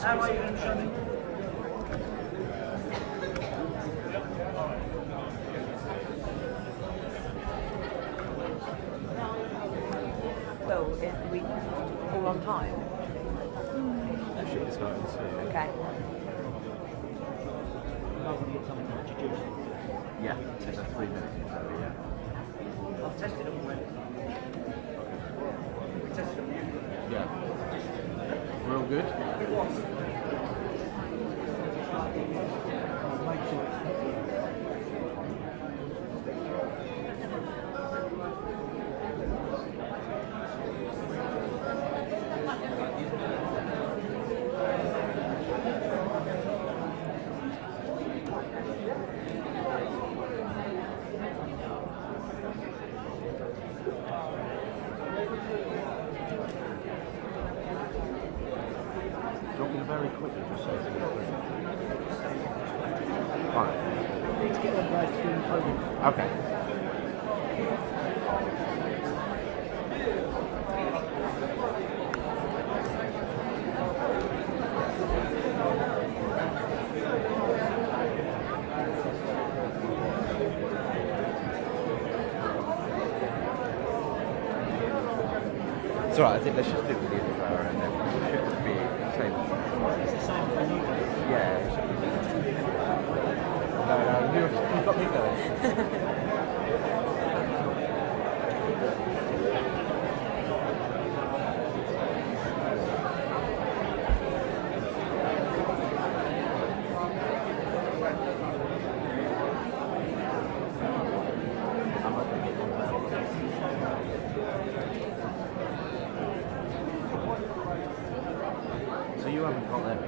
How are you going to show me? Well, are we all on time? That should be starting soon. Okay. Yeah, it's a 3 minutes or so, yeah. I've tested them already. We tested them. Yeah. We're all good? Very quickly, just say something. Fine. Need to get them guys to do the podium. Okay. It's alright, I think let's just do it with the other power and then it should just be the same. It's the same for you. Yeah. No, you've got me going. So you haven't got them?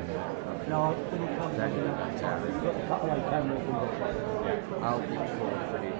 No, when it comes to that time, we've got the cutaway camera. Yeah. I'll reach forward for you.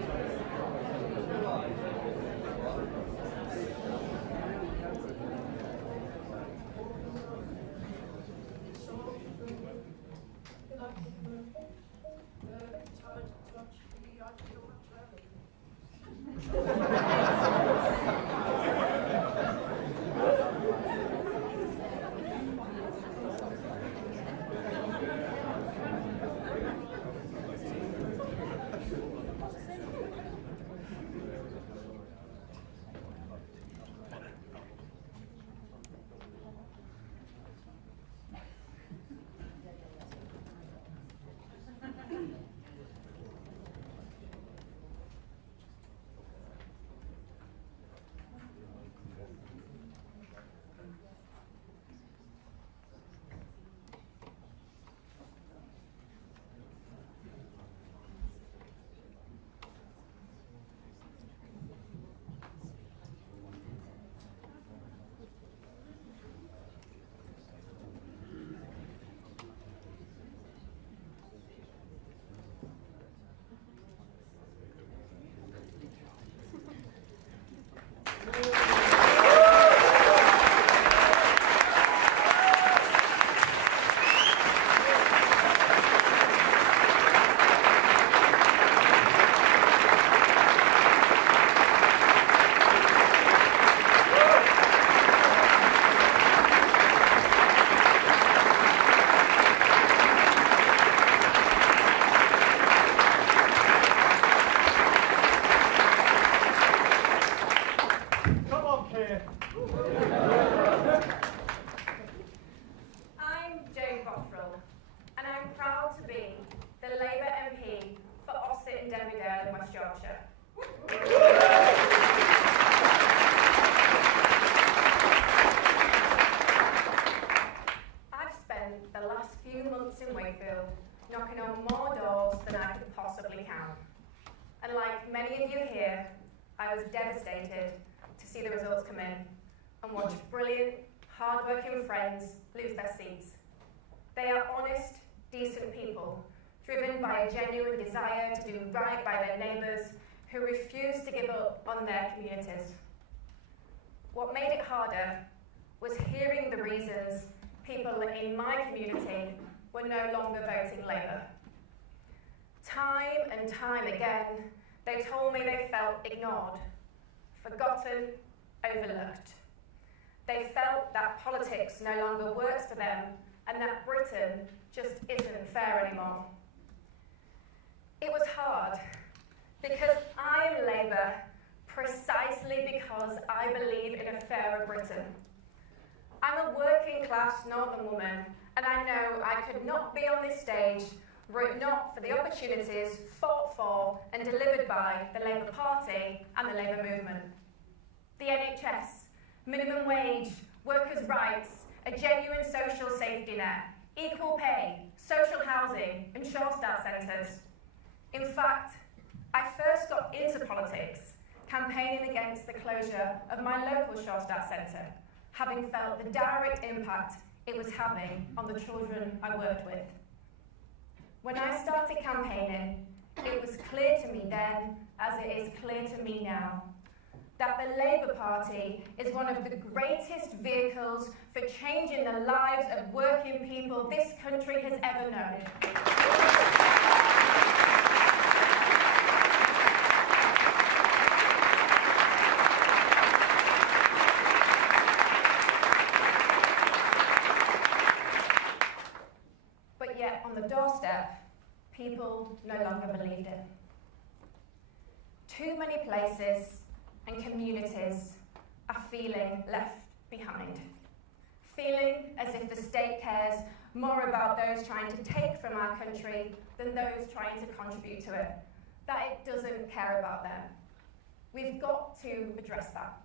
I'm Jade, and I'm proud to be the Labour MP for Ossett and Demmydale in West Yorkshire. I've spent the last few months in Wakefield knocking on more doors than I could possibly count. And like many of you here, I was devastated to see the results come in and watch brilliant, hard-working friends lose their seats. They are honest, decent people, driven by a genuine desire to do right by their neighbours, who refuse to give up on their communities. What made it harder was hearing the reasons people in my community were no longer voting Labour. Time and time again, they told me they felt ignored, forgotten, overlooked. They felt that politics no longer works for them and that Britain just isn't fair anymore. It was hard because I am Labour precisely because I believe in a fairer Britain. I'm a working class northern woman, and I know I could not be on this stage were it not for the opportunities fought for and delivered by the Labour Party and the Labour movement. The NHS, minimum wage, workers' rights, a genuine social safety net, equal pay, social housing, and Sure Start centres. In fact, I first got into politics campaigning against the closure of my local Sure Start centre, having felt the direct impact it was having on the children I worked with. When I started campaigning, it was clear to me then, as it is clear to me now, that the Labour Party is one of the greatest vehicles for changing the lives of working people this country has ever known. But yet, on the doorstep, people no longer believed it. Too many places and communities are feeling left behind, feeling as if the state cares more about those trying to take from our country than those trying to contribute to it, that it doesn't care about them. We've got to address that.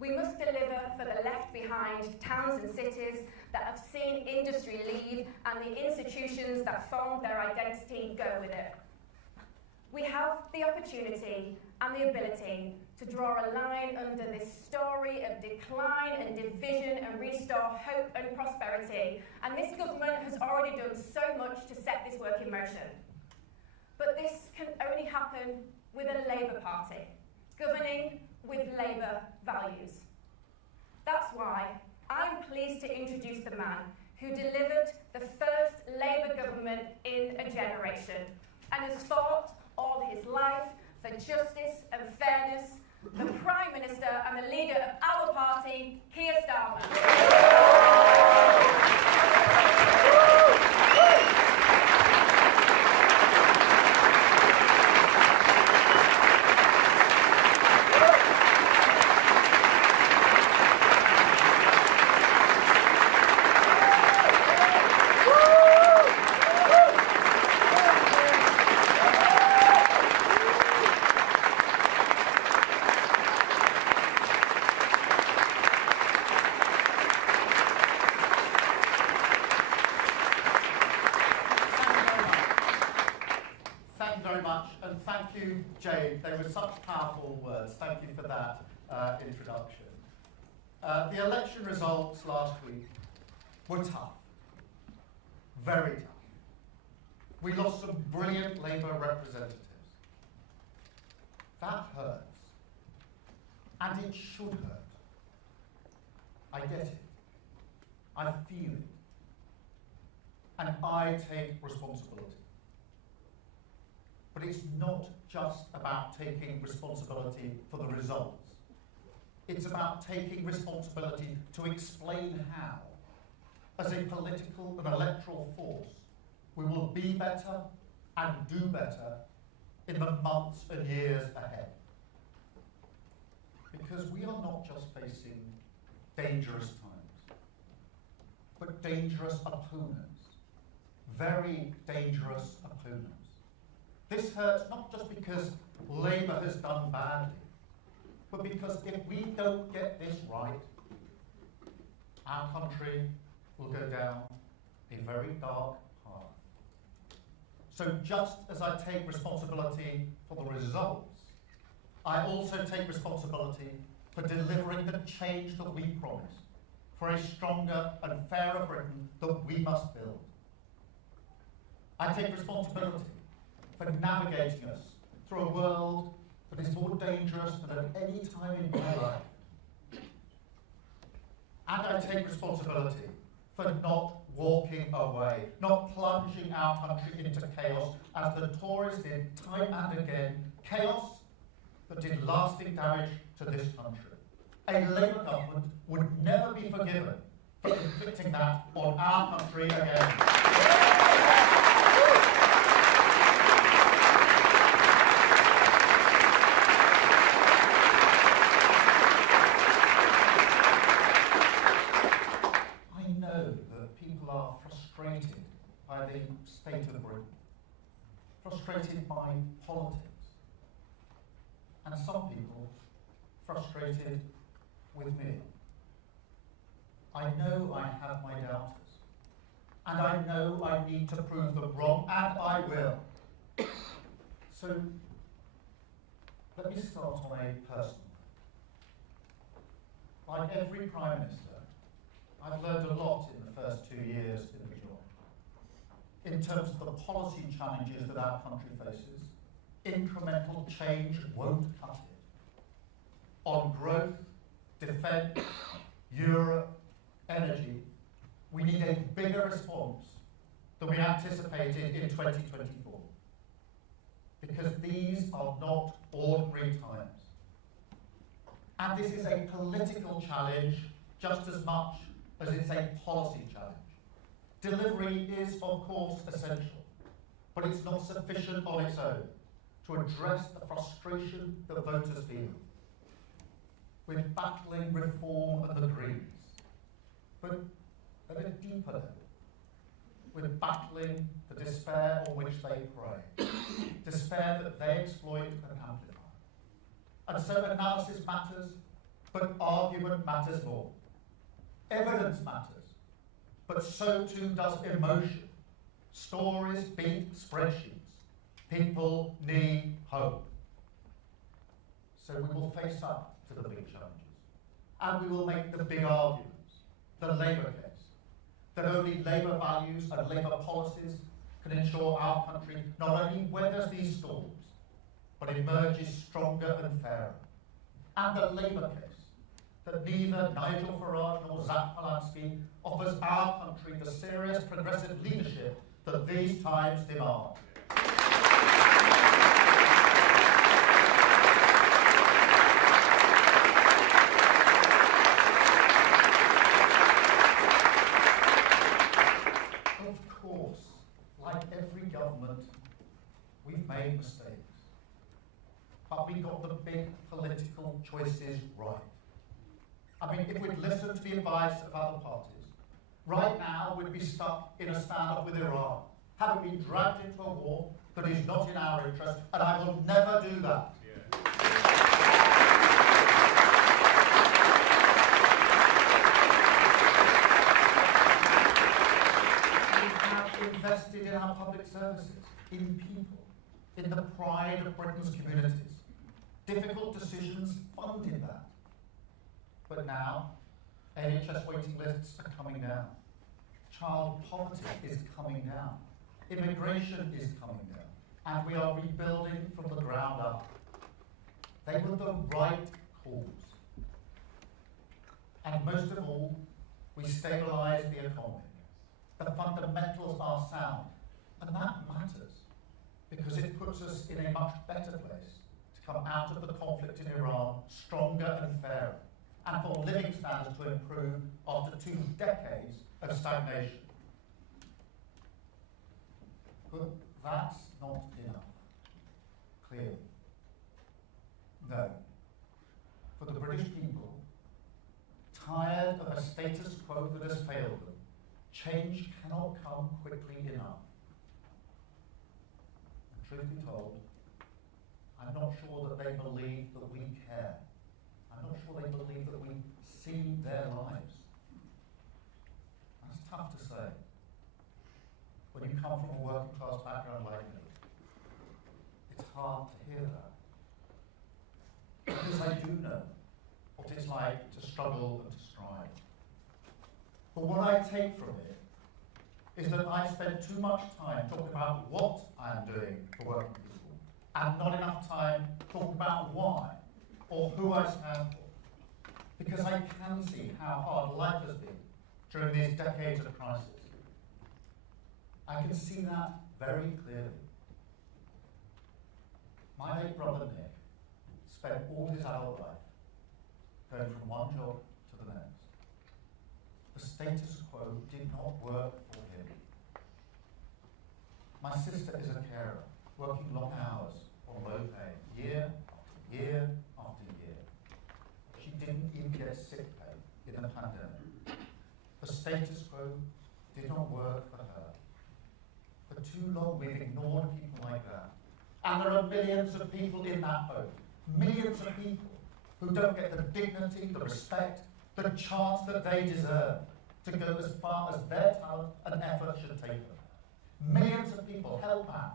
We must deliver for the left behind towns and cities that have seen industry leave and the institutions that formed their identity go with it. We have the opportunity and the ability to draw a line under this story of decline and division and restore hope and prosperity. And this government has already done so much to set this work in motion. But this can only happen with a Labour Party, governing with Labour values. That's why I'm pleased to introduce the man who delivered the first Labour government in a generation and has fought all his life for justice and fairness, the Prime Minister and the leader of our party, Keir Starmer. Jade, they were such powerful words. Thank you for that introduction. The election results last week were tough, very tough. We lost some brilliant Labour representatives. That hurts, and it should hurt. I get it. I feel it. And I take responsibility. But it's not just about taking responsibility for the results. It's about taking responsibility to explain how, as a political and electoral force, we will be better and do better in the months and years ahead. Because we are not just facing dangerous times, but dangerous opponents, very dangerous opponents. This hurts not just because Labour has done badly, but because if we don't get this right, our country will go down a very dark path. So just as I take responsibility for the results, I also take responsibility for delivering the change that we promised, for a stronger and fairer Britain that we must build. I take responsibility for navigating us through a world that is more dangerous than at any time in my life. And I take responsibility for not walking away, not plunging our country into chaos as the Tories did time and again, chaos that did lasting damage to this country. A Labour government would never be forgiven for inflicting that on our country again. I know that people are frustrated by the state of Britain, frustrated by politics, and some people frustrated with me. I know I have my doubters, and I know I need to prove them wrong, and I will. So, let me start on a personal note. Like every Prime Minister, I've learned a lot in the first 2 years in the job. In terms of the policy challenges that our country faces, incremental change won't cut it. On growth, defence, Europe, energy, we need a bigger response than we anticipated in 2024. Because these are not ordinary times. And this is a political challenge just as much as it's a policy challenge. Delivery is, of course, essential, but it's not sufficient on its own to address the frustration that voters feel. We're battling reform and the Greens, but at a deeper level, we're battling the despair on which they prey, despair that they exploit and amplify. And so analysis matters, but argument matters more. Evidence matters, but so too does emotion. Stories beat spreadsheets. People need hope. So we will face up to the big challenges, and we will make the big arguments. The Labour case, that only Labour values and Labour policies can ensure our country not only weathers these storms, but emerges stronger and fairer. And the Labour case, that neither Nigel Farage nor Zach Polanski offers our country the serious progressive leadership that these times demand. Of course, like every government, we've made mistakes. But we got the big political choices right. I mean, if we'd listened to the advice of other parties, right now we'd be stuck in a standoff with Iran, having been dragged into a war that is not in our interest, and I will never do that. We have invested in our public services, in people, in the pride of Britain's communities. Difficult decisions funded that. But now, NHS waiting lists are coming down. Child poverty is coming down. Immigration is coming down. And we are rebuilding from the ground up. They were the right calls. And most of all, we stabilised the economy. The fundamentals are sound. And that matters, because it puts us in a much better place to come out of the conflict in Iran stronger and fairer, and for living standards to improve after 2 decades of stagnation. But that's not enough, clearly. No. For the British people, tired of a status quo that has failed them, change cannot come quickly enough. And truth be told, I'm not sure that they believe that we care. I'm not sure they believe that we see their lives. That's tough to say. When you come from a working class background like me, it's hard to hear that. Because I do know what it's like to struggle and to strive. But what I take from it is that I spend too much time talking about what I'm doing for working people, and not enough time talking about why, or who I stand for. Because I can see how hard life has been during these decades of crisis. I can see that very clearly. My late brother Nick spent all his adult life going from one job to the next. The status quo did not work for him. My sister is a carer, working long hours on low pay, year after year after year. She didn't even get sick pay in the pandemic. The status quo did not work for her. For too long we've ignored people like that. And there are millions of people in that boat. Millions of people who don't get the dignity, the respect, the chance that they deserve to go as far as their talent and effort should take them. Millions of people held back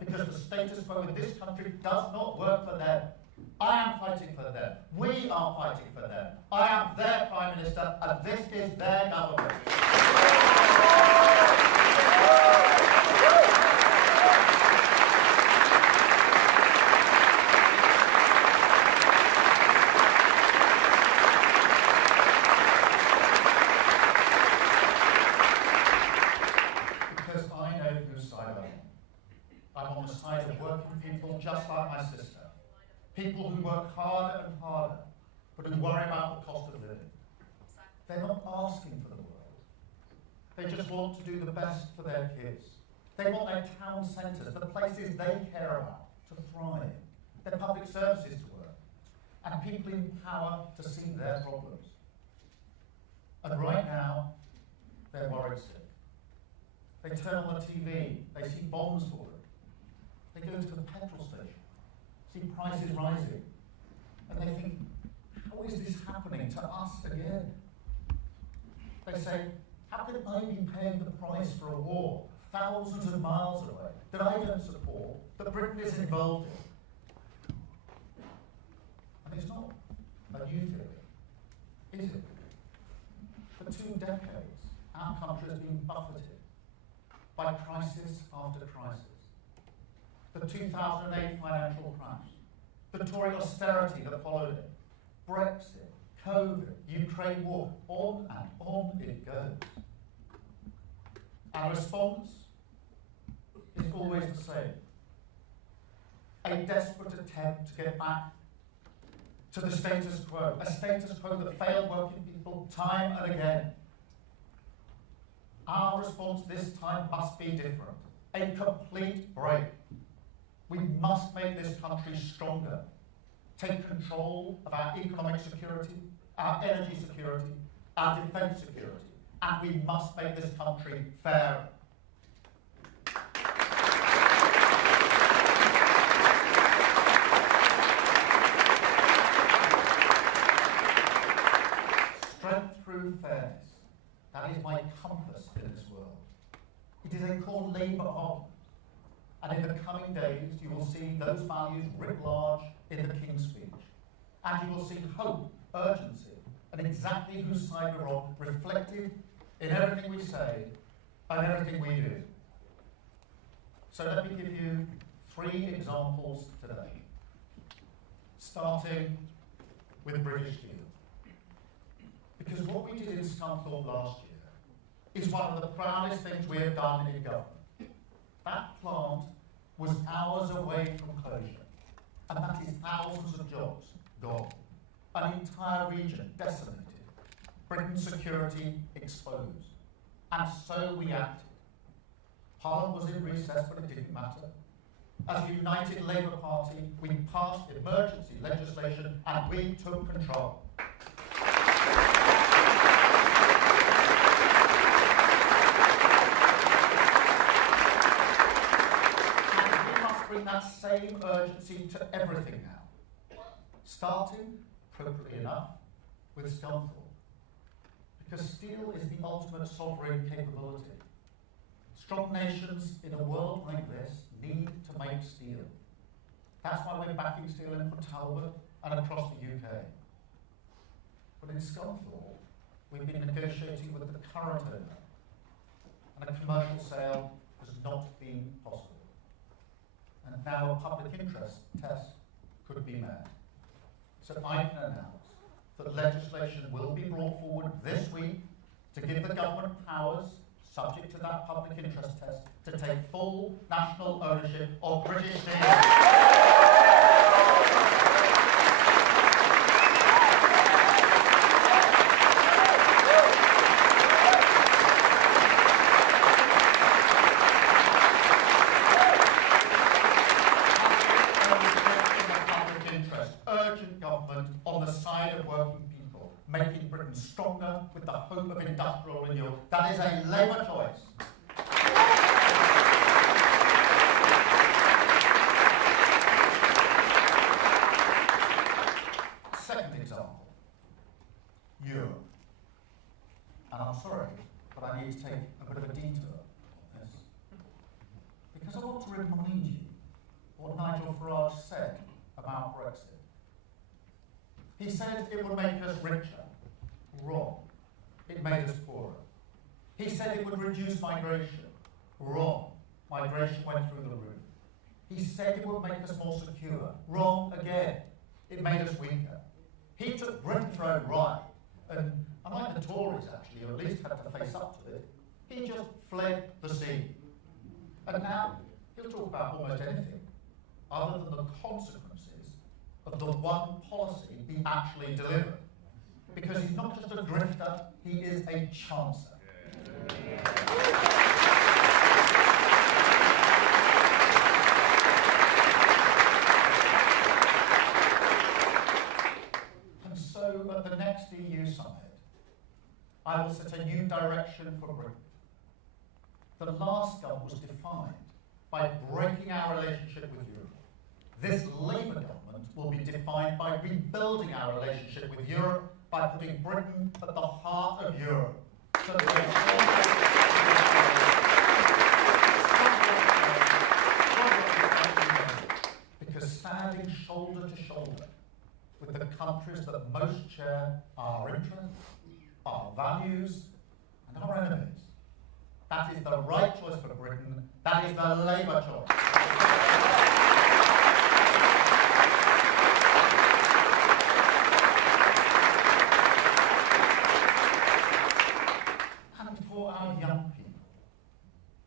because the status quo in this country does not work for them. I am fighting for them. We are fighting for them. I am their Prime Minister and this is their government. Because I know whose side I am. I'm on the side of working people just like my sister. People who work harder and harder, but who worry about the cost of living. They're not asking for the world. They just want to do the best for their kids. They want their town centres, the places they care about, to thrive. Their public services to work. And people in power to see their problems. And right now, they're worried sick. They turn on the TV, they see bombs falling. They go to the petrol station. See prices rising, and they think, how is this happening to us again? They say, how can I be paying the price for a war thousands of miles away that I don't support, that Britain is involved in? And it's not a new theory, is it? For 2 decades, our country has been buffeted by crisis after crisis. The 2008 financial crash, the Tory austerity that followed it, Brexit, COVID, Ukraine war, on and on it goes. Our response is always the same. A desperate attempt to get back to the status quo, a status quo that failed working people time and again. Our response this time must be different. A complete break. We must make this country stronger, take control of our economic security, our energy security, our defence security, and we must make this country fairer. Strength through fairness, that is my compass in this world. It is a core Labour argument. And in the coming days, you will see those values writ large in the King's speech. And you will see hope, urgency, and exactly whose side we're on reflected in everything we say and everything we do. So let me give you 3 examples today. Starting with British Steel. Because what we did in Scunthorpe last year is one of the proudest things we have done in government. That plant was hours away from closure, and that is thousands of jobs gone, an entire region decimated, Britain's security exposed, and so we acted. Parliament was in recess, but it didn't matter. As a united Labour Party, we passed emergency legislation and we took control. Bring that same urgency to everything now, starting, appropriately enough, with Scunthorpe, because steel is the ultimate sovereign capability. Strong nations in a world like this need to make steel. That's why we're backing steel in from Talbot and across the UK. But in Scunthorpe, we've been negotiating with the current owner, and a commercial sale has not been possible. And now a public interest test could be met. So I can announce that legislation will be brought forward this week to give the government powers, subject to that public interest test, to take full national ownership of British steel. is a Labour choice. Second example, Europe. And I'm sorry, but I need to take a bit of a detour on this. Because I want to remind you what Nigel Farage said about Brexit. He said it would make us richer. Wrong. It made us poorer. He said it would reduce migration. Wrong. Migration went through the roof. He said it would make us more secure. Wrong again. It made us weaker. He took Britain for a ride, and unlike the Tories actually, who at least had to face up to it, he just fled the scene. And now he'll talk about almost anything other than the consequences of the one policy he actually delivered. Because he's not just a grifter, he is a chancer. And so at the next EU summit, I will set a new direction for Britain. The last gun was defined by breaking our relationship with Europe. This Labour government will be defined by rebuilding our relationship with Europe, by putting Britain at the heart of Europe. So because standing shoulder to shoulder with the countries that most share our interests, our values, and our enemies, that is the right choice for Britain. That is the Labour choice.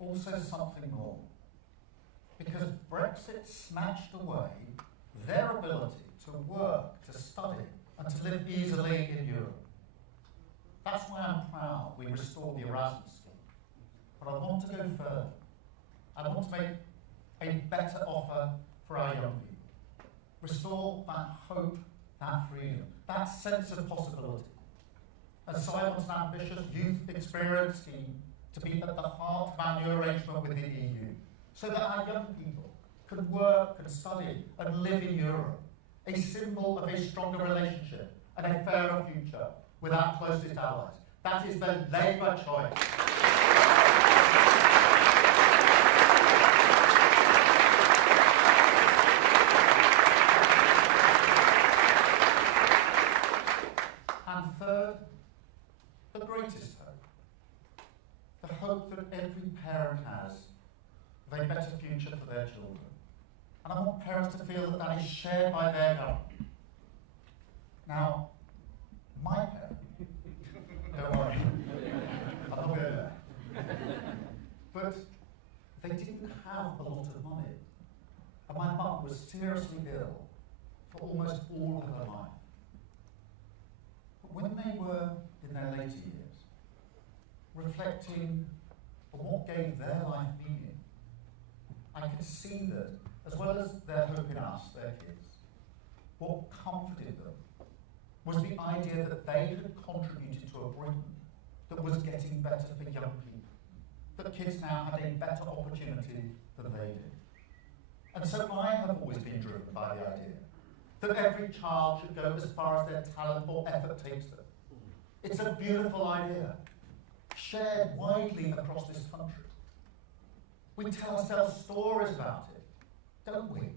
Also something more, because Brexit snatched away their ability to work, to study, and to live easily in Europe. That's why I'm proud we restored the Erasmus scheme. But I want to go further. I want to make a better offer for our young people. Restore that hope, that freedom, that sense of possibility. And so I want an ambitious youth experience scheme to be at the heart of our new arrangement with the EU, so that our young people can work and study and live in Europe, a symbol of a stronger relationship and a fairer future with our closest allies. That is the Labour choice. And third, the greatest hope. The hope that every parent has of a better future for their children. And I want parents to feel that that is shared by their government. Now, my parents, don't worry, I'm not going there. But they didn't have a lot of money. And my mum was seriously ill for almost all of her life. But when they were in their later years, reflecting on what gave their life meaning, I could see that, as well as their hope in us, their kids, what comforted them was the idea that they had contributed to a Britain that was getting better for young people, that kids now had a better opportunity than they did. And so I have always been driven by the idea that every child should go as far as their talent or effort takes them. It's a beautiful idea, shared widely across this country. We tell ourselves stories about it, don't we?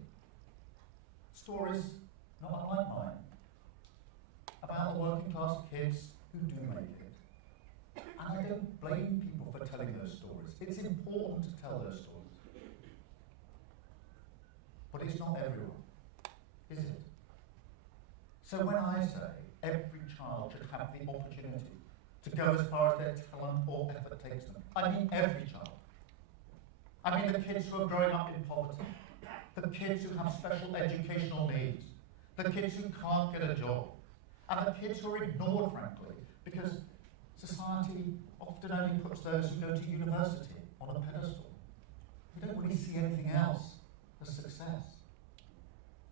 Stories not unlike mine, about the working class kids who do make it. And I don't blame people for telling those stories. It's important to tell those stories. But it's not everyone, is it? So when I say every child should have the opportunity to go as far as their talent or effort takes them, I mean every child. I mean the kids who are growing up in poverty, the kids who have special educational needs, the kids who can't get a job, and the kids who are ignored, frankly, because society often only puts those who go to university on a pedestal. We don't really see anything else as success.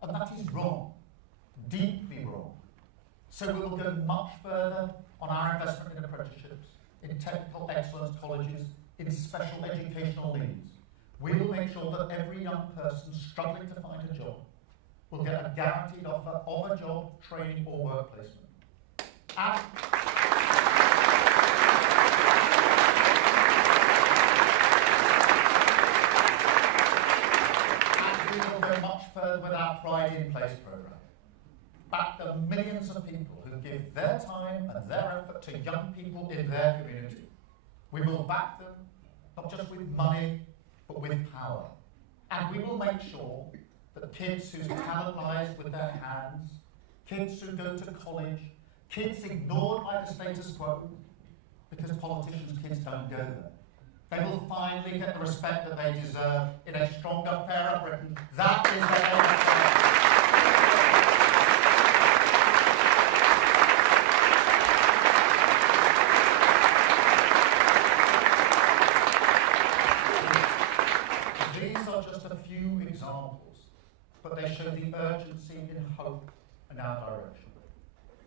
And that is wrong, deeply wrong. So we will go much further on our investment in apprenticeships. in technical excellence colleges, in special educational needs. We will make sure that every young person struggling to find a job will get a guaranteed offer of a job, training or work placement. And we will go much further with our Pride in Place programme. Back the millions of people who give their time and their effort to young people in their community. We will back them, not just with money, but with power. And we will make sure that kids whose talent lies with their hands, kids who go to college, kids ignored by the status quo, because politicians' kids don't go there, they will finally get the respect that they deserve in a stronger, fairer Britain. That is their aim. These are just a few examples, but they show the urgency in hope in our direction.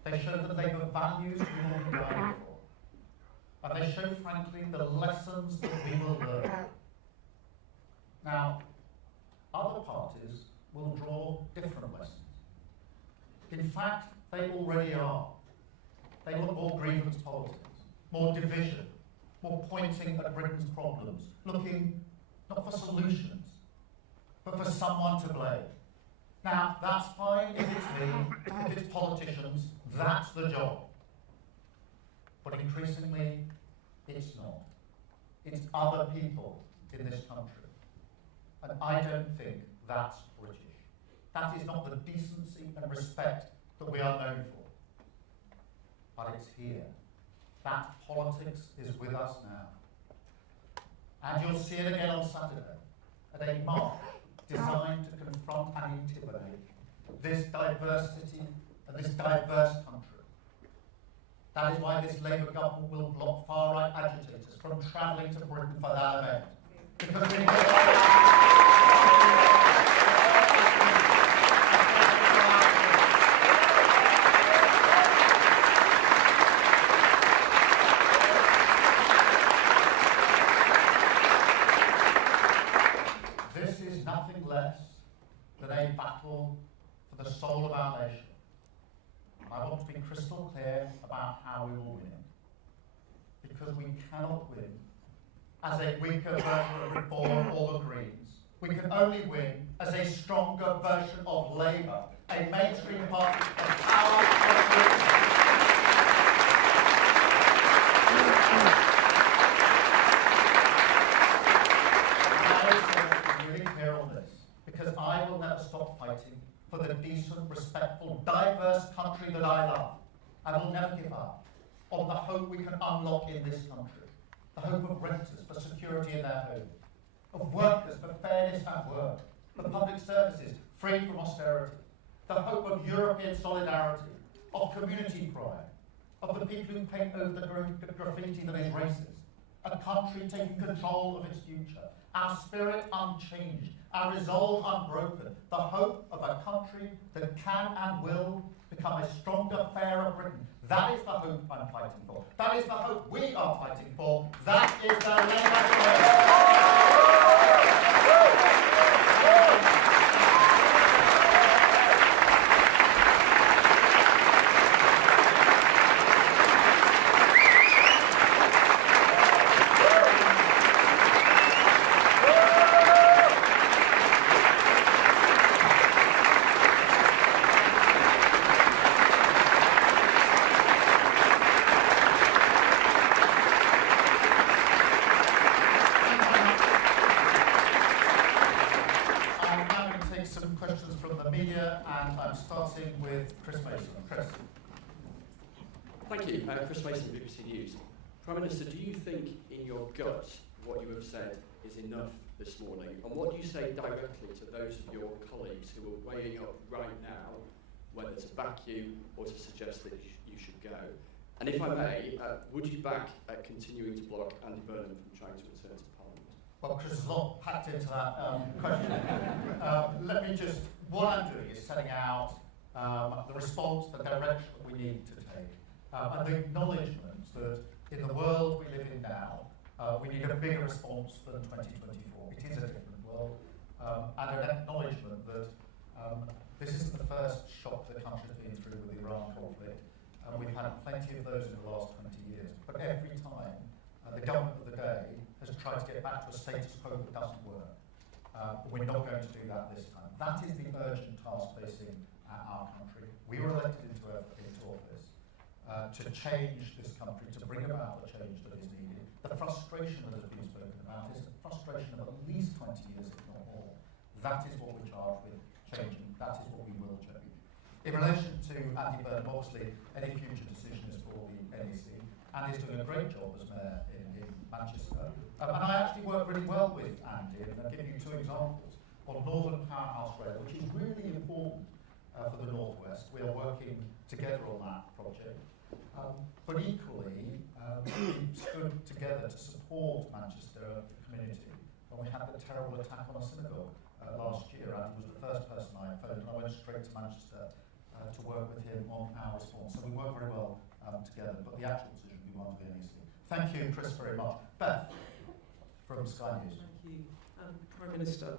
They show the Labour values we will be dying for. And they show, frankly, the lessons that we will learn. Now, other parties will draw different lessons. In fact, they already are. They want more grievance politics, more division, more pointing at Britain's problems, looking not for solutions, but for someone to blame. Now, that's fine if it's me, if it's politicians, that's the job. But increasingly, it's not. It's other people in this country. And I don't think that's British. That is not the decency and respect that we are known for. But it's here. That politics is with us now. And you'll see it again on Saturday at a march designed to confront and intimidate this diversity and this diverse country. That is why this Labour government will block far-right agitators from travelling to Britain for that event. Because we This is nothing less than a battle for the soul of our nation. I want to be crystal clear about how we will win. Because we cannot win as a weaker version of Reform or the Greens. We can only win as a stronger version of Labour, a mainstream party of power and Britain. I will be really clear on this, because I will never stop fighting for the decent, respectful, diverse country that I love. I will never give up on the hope we can unlock in this country. The hope of renters for security in their homes, of workers for fairness at work, of public services free from austerity, the hope of European solidarity, of community pride, of the people who paint over the graffiti that is racist, a country taking control of its future, our spirit unchanged, our resolve unbroken, the hope of a country that can and will become a stronger, fairer Britain. That is the hope I'm fighting for. That is the hope we are fighting for. That is the Labour Chris Mason, BBC News. Prime Minister, do you think in your gut what you have said is enough this morning? And what do you say directly to those of your colleagues who are weighing up right now whether to back you or to suggest that you should go? And if I may, would you back continuing to block Andy Burnham from trying to return to Parliament? Well, Chris, there's a lot packed into that question. Let me just, what I'm doing is setting out the response, the direction that we need to take, and the acknowledgement that in the world we live in now, we need a bigger response than 2024. It is a different world, and an acknowledgement that this isn't the first shock the country's been through with the Iran conflict. We've had plenty of those in the last 20 years, but every time the government of the day has tried to get back to a status quo that doesn't work. We're not going to do that this time. That is the urgent task facing our country. We were elected into office to change this country, to bring about the change that is needed. The frustration that has been spoken about is a frustration of at least 20 years, if not more. That is what we're charged with changing. That is what we will change. In relation to Andy Burnham, obviously, any future decision is for the NEC, and is doing a great job as mayor in Manchester. And I actually work really well with Andy, and I'll give you two examples. On Northern Powerhouse Rail, which is really important for the North West. We are working together on that project. But equally, we stood together to support Manchester community when we had the terrible attack on a synagogue last year. Andy was the first person I phoned, and I went straight to Manchester to work with him on our response. So we work very well together, but the actual decision will be one of the NEC. Thank you, Chris, very much. Beth, from Sky News. Thank you. Prime Minister,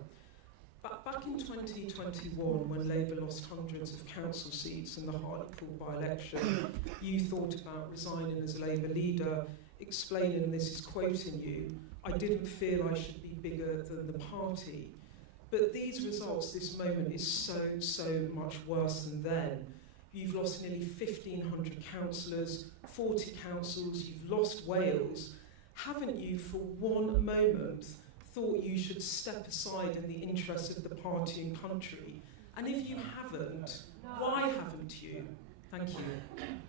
back in 2021, when Labour lost hundreds of council seats in the Hartlepool by-election, you thought about resigning as Labour leader, explaining, and this is quoting you, "I didn't feel I should be bigger than the party." But these results, this moment, is so much worse than then. You've lost nearly 1,500 councillors, 40 councils, you've lost Wales. Haven't you, for one moment, thought you should step aside in the interests of the party and country? And if you haven't, why haven't you? Thank you.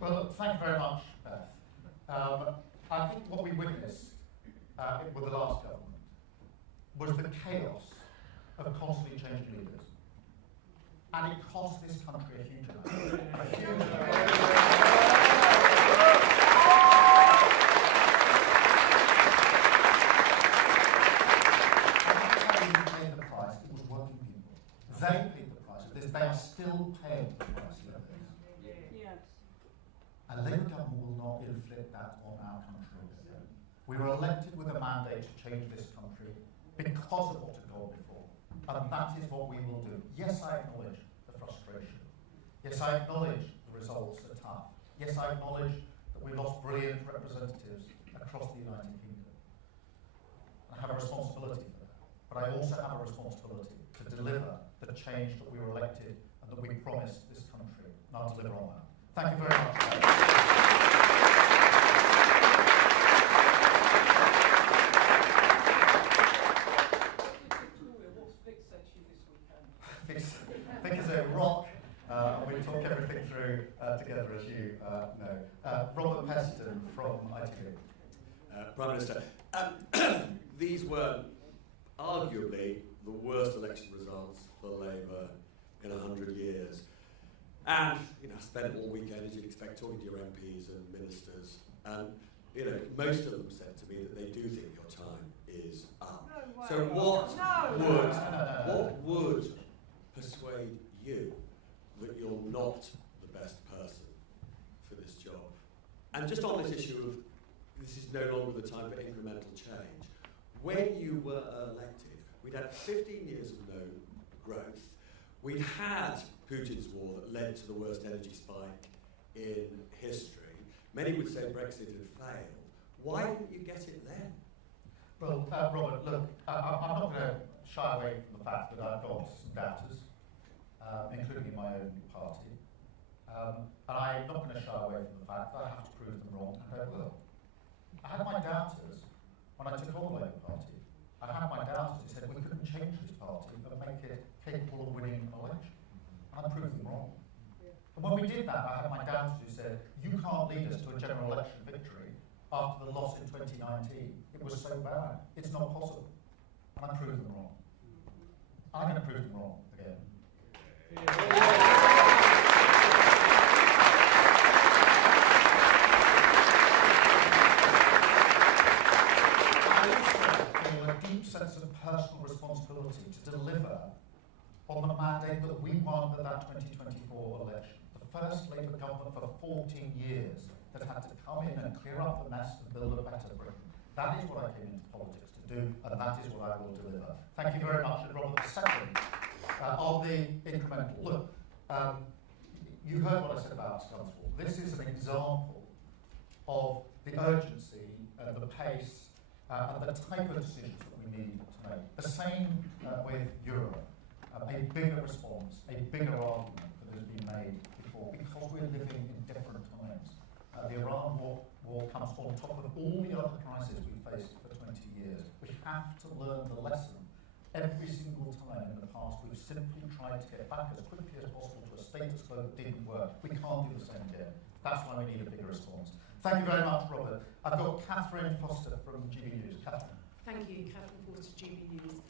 Well, thank you very much, Beth. I think what we witnessed with the last government was the chaos of constantly changing leaders. And it cost this country a huge amount. A huge amount. They paid the price of this. They are still paying the price of this. Yes. And Labour government will not inflict that on our country. We were elected with a mandate to change this country because of what had gone before. And that is what we will do. Yes, I acknowledge the frustration. Yes, I acknowledge the results are tough. Yes, I acknowledge that we lost brilliant representatives across the United Kingdom. I have a responsibility for that. But I also have a responsibility to deliver the change that we were elected and that we promised this country, and I'll deliver on that. Thank you very much. Thick as a rock, and we talk everything through together, as you know. Robert Peston from ITV. Prime Minister, these were arguably the worst election results for Labour in 100 years. And, I spent all weekend, as you'd expect, talking to your MPs and ministers. And, most of them said to me that they do think your time is up. No way. So what would persuade you that you're not the best person for this job? And just on this issue of, this is no longer the time for incremental change. When you were elected, we'd had 15 years of no growth. We'd had Putin's war that led to the worst energy spike in history. Many would say Brexit had failed. Why didn't you get it then? Well, Robert, look, I'm not going to shy away from the fact that I've got some doubters, including in my own party. And I'm not going to shy away from the fact that I have to prove them wrong, and I will. I had my doubters when I took on the Labour Party. I had my doubters who said we couldn't change this party but make it capable of winning an election. And I proved them wrong. And when we did that, I had my doubters who said, you can't lead us to a general election victory after the loss in 2019. It was so bad. It's not possible. And I proved them wrong. I'm going to prove them wrong again. A deep sense of personal responsibility to deliver on the mandate that we won at that 2024 election. The first Labour government for 14 years that had to come in and clear up the mess and build a better Britain. That is what I came into politics to do, and that is what I will deliver. Thank you very much. And Robert, the second, on the incremental. Look, you heard what I said about Scunthorpe. This is an example of the urgency and the pace and the type of decisions that we need to make. The same with Europe. A bigger response, a bigger argument that has been made before, because we're living in different times. The Iran war comes on top of all the other crises we've faced for 20 years. We have to learn the lesson. Every single time in the past, we've simply tried to get back as quickly as possible to a status quo that didn't work. We can't do the same again. That's why we need a bigger response. Thank you very much, Robert. I've got Catherine Foster from GB News. Catherine. Thank you, Catherine Foster, GB News.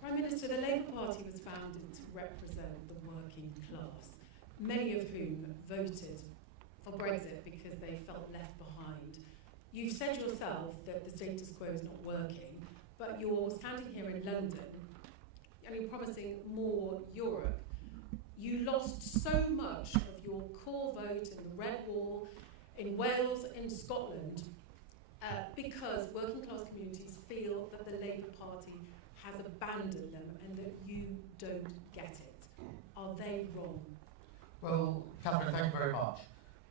Prime Minister, the Labour Party was founded to represent the working class, many of whom voted for Brexit because they felt left behind. You've said yourself that the status quo is not working, but you're standing here in London and you're promising more Europe. You lost so much of your core vote in the Red Wall, in Wales, in Scotland, because working class communities feel that the Labour Party has abandoned them and that you don't get it. Are they wrong? Well, Catherine, thank you very much.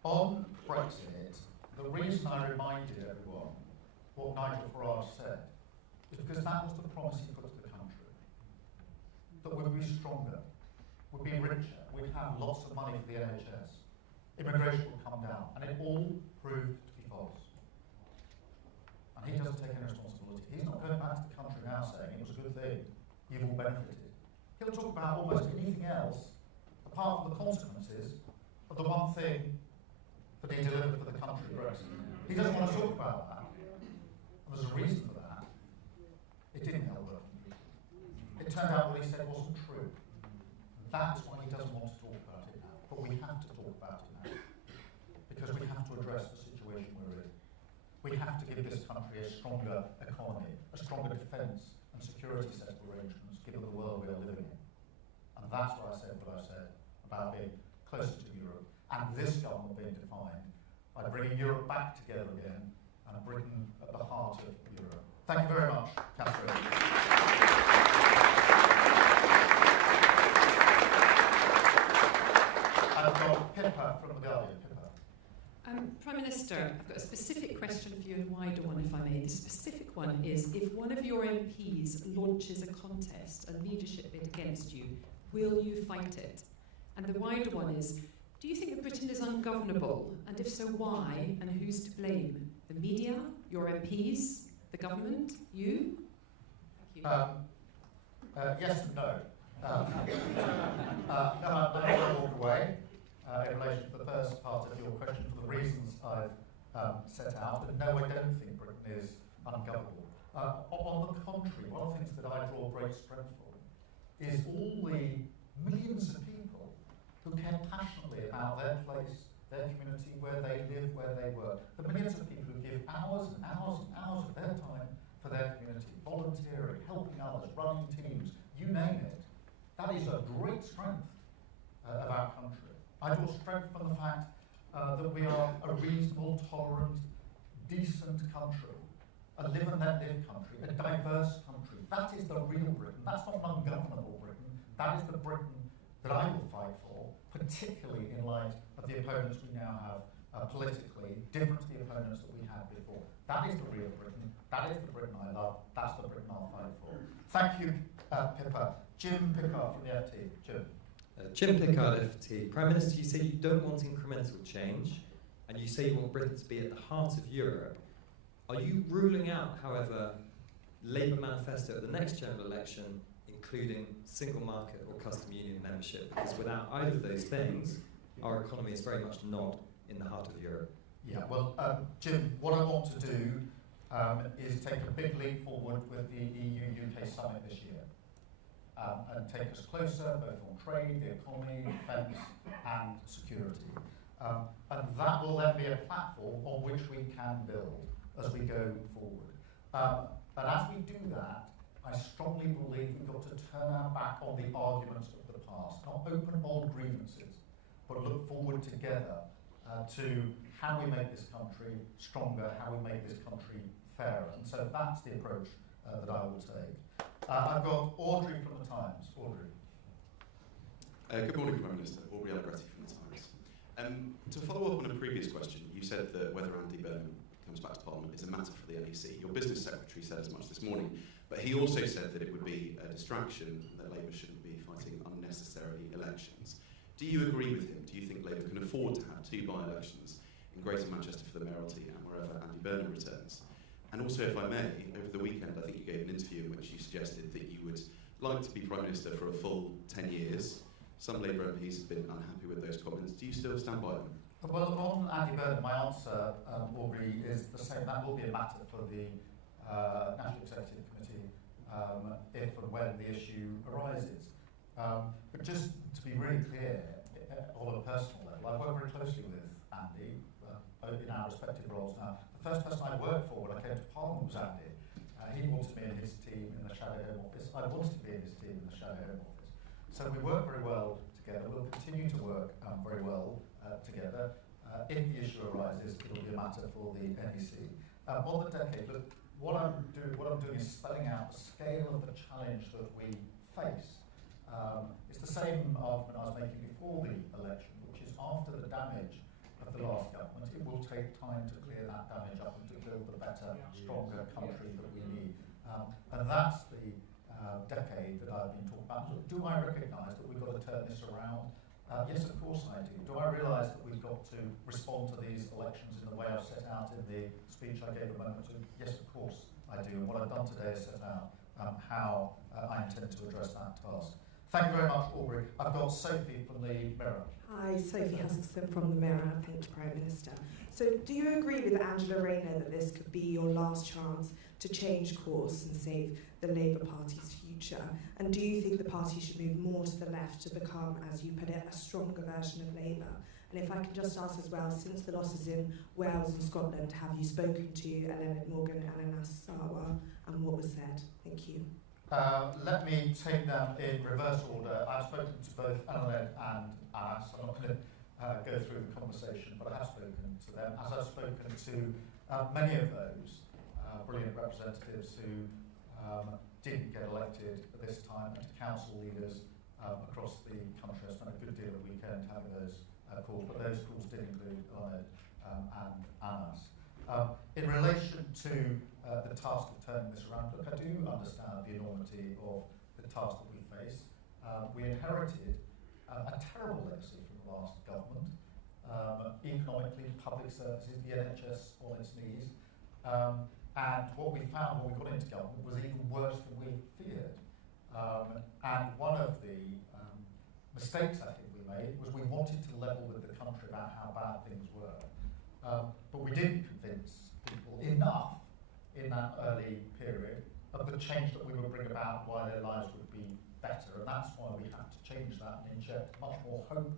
On Brexit, the reason I reminded everyone what Nigel Farage said is because that was the promise he put to the country. That we'd be stronger, we'd be richer, we'd have lots of money for the NHS, immigration would come down, and it all proved to be false. And he doesn't take any responsibility. He's not going back to the country now saying it was a good thing, you've all benefited. He'll talk about almost anything else apart from the consequences of the one thing that he delivered for the country, Brexit. He doesn't want to talk about that. And there's a reason for that. It didn't help working people. It turned out what he said wasn't true. That's why he doesn't want to talk about it now. But we have to talk about it now. Because we have to address the situation we're in. We have to give this country a stronger economy, a stronger defence and security set of arrangements, given the world we are living in. And that's why I said what I said about being closer to Europe, and this government being defined by bringing Europe back together again and Britain at the heart of Europe. Thank you very much, Catherine. I've got Pippa from The Guardian. Pippa. Prime Minister, I've got a specific question for you and a wider one, if I may. The specific one is, if one of your MPs launches a contest, a leadership bid against you, will you fight it? And the wider one is, do you think that Britain is ungovernable? And if so, why? And who's to blame? The media, your MPs, the government, you? Thank you. Yes and no. No, I'm not going to walk away in relation to the first part of your question for the reasons I've set out. And no, I don't think Britain is ungovernable. On the contrary, one of the things that I draw great strength from is all the millions of people who care passionately about their place, their community, where they live, where they work. The millions of people who give hours and hours and hours of their time for their community, volunteering, helping others, running teams, you name it. That is a great strength of our country. I draw strength from the fact that we are a reasonable, tolerant, decent country, a live and let live country, a diverse country. That is the real Britain. That's not an ungovernable Britain. That is the Britain that I will fight for, particularly in light of the opponents we now have politically, different to the opponents that we had before. That is the real Britain. That is the Britain I love. That's the Britain I'll fight for. Thank you, Pippa. Jim Pickard from the FT. Jim. Jim Pickard, FT. Prime Minister, you say you don't want incremental change, and you say you want Britain to be at the heart of Europe. Are you ruling out, however, Labour manifesto at the next general election, including single market or custom union membership? Because without either of those things, our economy is very much not in the heart of Europe. Yeah, well, Jim, what I want to do is take a big leap forward with the EU-UK summit this year and take us closer, both on trade, the economy, defence and security. And that will then be a platform on which we can build as we go forward. But as we do that, I strongly believe we've got to turn our back on the arguments of the past, not open old grievances, but look forward together to how we make this country stronger, how we make this country fairer. And so that's the approach that I will take. I've got Audrey from the Times. Audrey. Good morning, Prime Minister. Audrey Allegretti from the Times. To follow up on a previous question, you said that whether Andy Burnham comes back to Parliament is a matter for the NEC. Your business secretary said as much this morning, but he also said that it would be a distraction and that Labour shouldn't be fighting unnecessary elections. Do you agree with him? Do you think Labour can afford to have 2 by-elections in Greater Manchester for the mayoralty and wherever Andy Burnham returns? And also, if I may, over the weekend I think you gave an interview in which you suggested that you would like to be Prime Minister for a full 10 years. Some Labour MPs have been unhappy with those comments. Do you still stand by them? Well, on Andy Burnham, my answer, Aubrey, is the same. That will be a matter for the National Executive Committee if and when the issue arises. But just to be really clear, on a personal level, I work very closely with Andy, both in our respective roles now. The first person I worked for when I came to Parliament was Andy. He wanted me in his team in the Shadow Home Office. I wanted to be in his team in the Shadow Home Office. So we work very well together. We'll continue to work very well together. If the issue arises, it'll be a matter for the NEC. On the decade, look, what I'm doing is spelling out the scale of the challenge that we face. It's the same argument I was making before the election, which is after the damage of the last government, it will take time to clear that damage up and to build the better, stronger country that we need. And that's the decade that I've been talking about. Look, do I recognise that we've got to turn this around? Yes, of course I do. Do I realise that we've got to respond to these elections in the way I've set out in the speech I gave a moment ago? Yes, of course I do. And what I've done today is set out how I intend to address that task. Thank you very much, Aubrey. I've got Sophie from the Mirror. Hi, Sophie Husselson from the Mirror. Thank you, Prime Minister. So do you agree with Angela Rayner that this could be your last chance to change course and save the Labour Party's future? And do you think the party should move more to the left to become, as you put it, a stronger version of Labour? And if I could just ask as well, since the losses in Wales and Scotland, have you spoken to Eluned Morgan and Anas Sarwar, and what was said? Thank you. Let me take them in reverse order. I've spoken to both Eluned and Anas. I'm not going to go through the conversation, but I have spoken to them, as I've spoken to many of those brilliant representatives who didn't get elected at this time, and to council leaders across the country. I spent a good deal of the weekend having those calls, but those calls did include Eluned and Anas. In relation to the task of turning this around, look, I do understand the enormity of the task that we face. We inherited a terrible legacy from the last government. Economically, public services, the NHS on its knees. And what we found when we got into government was even worse than we feared. And one of the mistakes I think we made was we wanted to level with the country about how bad things were. But we didn't convince people enough in that early period of the change that we would bring about, why their lives would be better. And that's why we have to change that and inject much more hope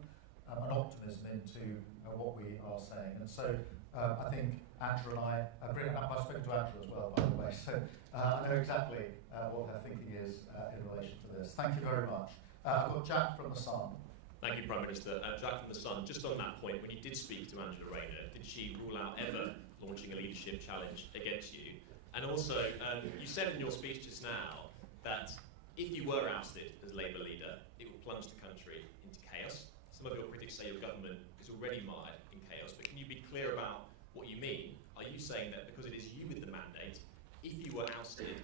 and optimism into what we are saying. And so I think Angela and I agree. I've spoken to Angela as well, by the way, so I know exactly what her thinking is in relation to this. Thank you very much. I've got Jack from The Sun. Thank you, Prime Minister. Jack from The Sun, just on that point, when you did speak to Angela Rayner, did she rule out ever launching a leadership challenge against you? And also, you said in your speech just now that if you were ousted as Labour leader, it would plunge the country into chaos. Some of your critics say your government is already mired in chaos, but can you be clear about what you mean? Are you saying that because it is you with the mandate, if you were ousted,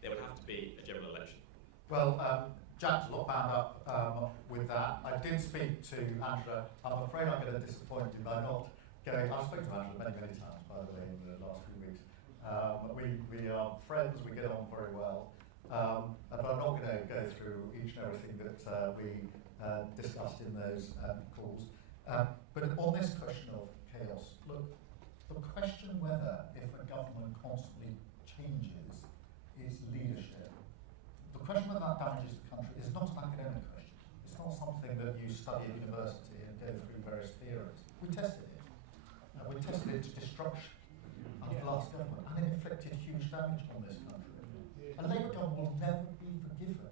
there would have to be a general election? Well, Jack's a lot bound up with that. I did speak to Angela. I'm afraid I'm going to disappoint you by not going. I've spoken to Angela many, many times, by the way, in the last few weeks. We are friends, we get on very well. But I'm not going to go through each and everything that we discussed in those calls. But on this question of chaos, look, the question whether if a government constantly changes its leadership, the question whether that damages the country is not an academic question. It's not something that you study at university and go through various theories. We tested it. We tested it to destruction under the last government, and it inflicted huge damage on this country. A Labour government will never be forgiven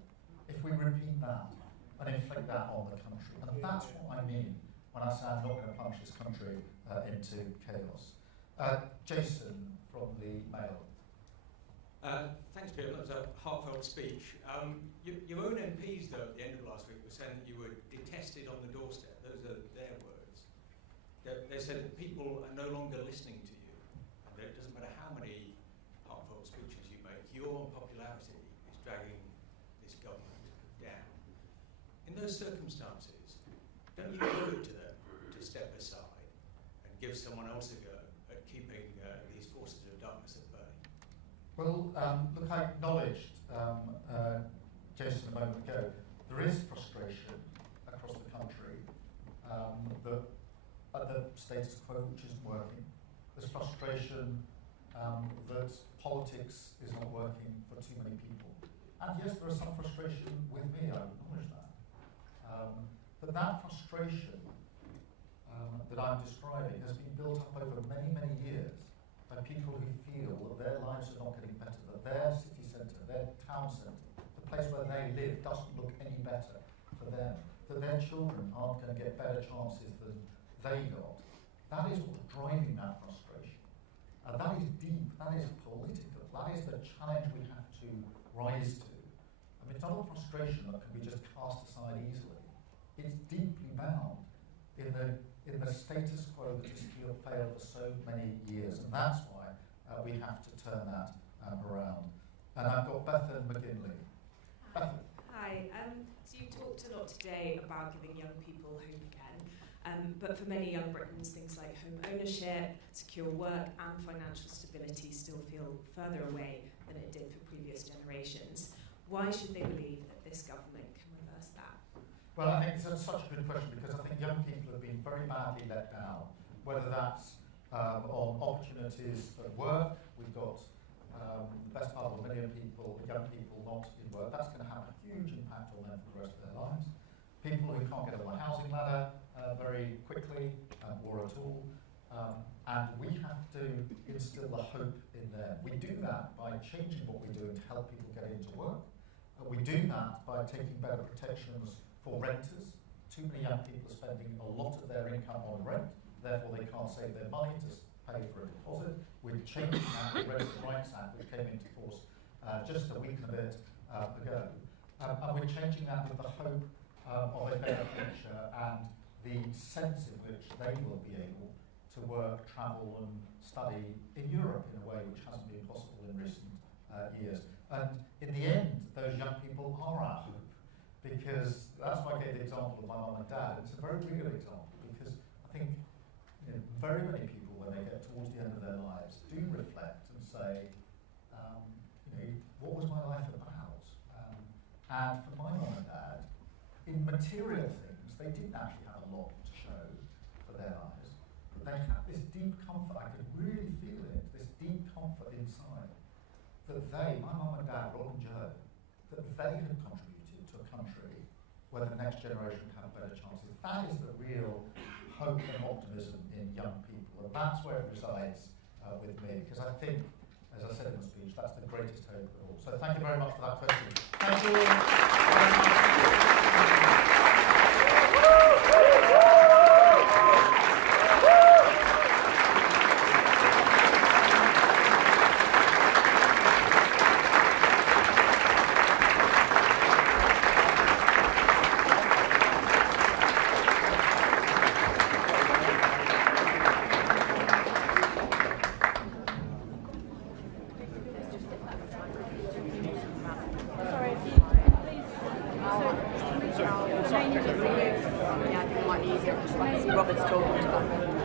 if we repeat that and inflict that on the country. And that's what I mean when I say I'm not going to plunge this country into chaos. Jason from the Mail. Thanks, Peter. That was a heartfelt speech. Your own MPs, though, at the end of last week, were saying that you were detested on the doorstep. Those are their words. They said that people are no longer listening to you, and that it doesn't matter how many heartfelt speeches you make, your unpopularity is dragging this government down. In those circumstances, don't you owe it to them to step aside and give someone else a go at keeping these forces of darkness at bay? Well, look, I acknowledged, Jason, a moment ago, there is frustration across the country that the status quo which isn't working. There's frustration that politics is not working for too many people. And yes, there is some frustration with me, I acknowledge that. But that frustration that I'm describing has been built up over many, many years by people who feel that their lives are not getting better, that their city centre, their town centre, the place where they live doesn't look any better for them, that their children aren't going to get better chances than they got. That is what's driving that frustration. That is deep, that is political, that is the challenge we have to rise to. I mean, it's not a frustration that can be just cast aside easily. It's deeply bound in the status quo that has failed for so many years, and that's why we have to turn that around. And I've got Bethan McGinley. Bethan. Hi. So you talked a lot today about giving young people hope again, but for many young Britons, things like home ownership, secure work, and financial stability still feel further away than it did for previous generations. Why should they believe that this government can reverse that? Well, I think it's such a good question because I think young people have been very badly let down, whether that's on opportunities at work. We've got the best part of 1 million people, young people not in work. That's going to have a huge impact on them for the rest of their lives. People who can't get on the housing ladder very quickly or at all. And we have to instill the hope in them. We do that by changing what we're doing to help people get into work. We do that by taking better protections for renters. Too many young people are spending a lot of their income on rent, therefore they can't save their money to pay for a deposit. We're changing that with the Renters' Rights Act, which came into force just a week and a bit ago. And we're changing that with the hope of a better future and the sense in which they will be able to work, travel and study in Europe in a way which hasn't been possible in recent years. And in the end, those young people are our hope, because that's why I gave the example of my mum and dad. It's a very real example, because I think very many people, when they get towards the end of their lives, do reflect and say, what was my life about? And for my mum and dad, in material things, they didn't actually have a lot to show for their lives, but they had this deep comfort. I could really feel it, this deep comfort inside, that they, my mum and dad, Rob and Joe, that they had contributed to a country where the next generation would have better chances. That is the real hope and optimism in young people, and that's where it resides with me, because I think, as I said in the speech, that's the greatest hope of all. So thank you very much for that question. Thank you. Yeah, I think it might be easier. I can see Robert's talking to them.